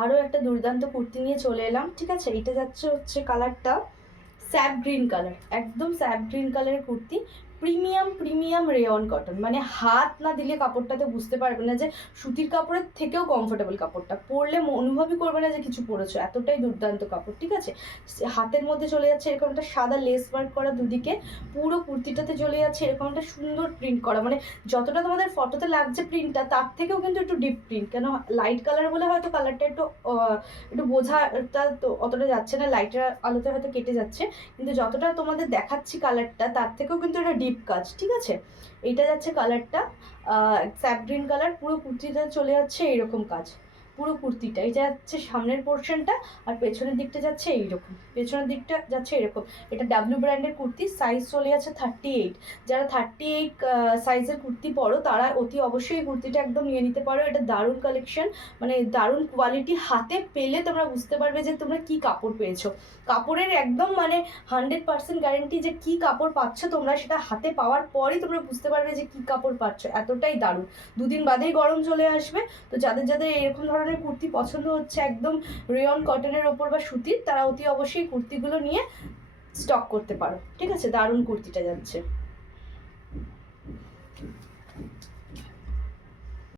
আরও একটা দুর্দান্ত কুর্তি নিয়ে চলে এলাম, ঠিক আছে। এটা হচ্ছে কালারটা স্যাপ গ্রিন কালার, একদম স্যাপ গ্রিন কালারের kurti. Premium premium rayon cotton, মানে হাত না দিলে কাপড়টাতে বুঝতে পারবে না যে সুতির কাপড়ের থেকেও কমফোর্টেবল কাপড়টা, পরলে অনুভবই করবে না যে কিছু পরেছো, এতটাই দুর্দান্ত কাপড়, ঠিক আছে। হাতের মধ্যে চলে যাচ্ছে এরকম একটা সাদা লেস ওয়ার্ক করা দুদিকে, পুরো কুর্তিটাতে চলে যাচ্ছে এরকম একটা সুন্দর প্রিন্ট করা, মানে যতটা তোমাদের ফটোতে লাগছে প্রিন্টটা তার থেকেও কিন্তু একটু ডিপ প্রিন্ট, কেন লাইট কালার বলে হয়তো কালারটা একটু বোঝাটা তো অতটা যাচ্ছে না, লাইটের আলোতে হয়তো কেটে যাচ্ছে, কিন্তু যতটা তোমাদের দেখাচ্ছি কালারটা তার থেকেও কিন্তু এটা ডিপ কাজ, ঠিক আছে। এইটা যাচ্ছে কালারটা স্যাপ গ্রিন কালার, পুরো কুর্তিটা চলে যাচ্ছে এইরকম কাজ, পুরো কুর্তিটা। এই যাচ্ছে সামনের পোর্শনটা, আর পেছনের দিকটা যাচ্ছে এইরকম, পেছনের দিকটা যাচ্ছে এরকম। এটা ডাব্লিউ ব্র্যান্ডের কুর্তি, সাইজ চলে যাচ্ছে 38। যারা 38 সাইজের কুর্তি পরো তারা অতি অবশ্যই এই কুর্তিটা একদম নিয়ে নিতে পারো। এটা দারুণ কালেকশন, মানে দারুণ কোয়ালিটি, হাতে পেলে তোমরা বুঝতে পারবে যে তোমরা কি কাপড় পেয়েছো। কাপড়ের একদম মানে 100% গ্যারেন্টি যে কি কাপড় পাচ্ছ তোমরা, সেটা হাতে পাওয়ার পরই তোমরা বুঝতে পারবে যে কি কাপড় পাচ্ছ, এতটাই দারুণ। দুদিন বাদেই গরম চলে আসবে, তো যাদের যাদের এরকম ধরনের কুর্তি পছন্দ হচ্ছে একদম রেয়ন কটনের ওপর বা সুতির, তারা অতি অবশ্যই কুর্তিগুলো নিয়ে স্টক করতে পারো, ঠিক আছে। দারুণ কুর্তিটা যাচ্ছে।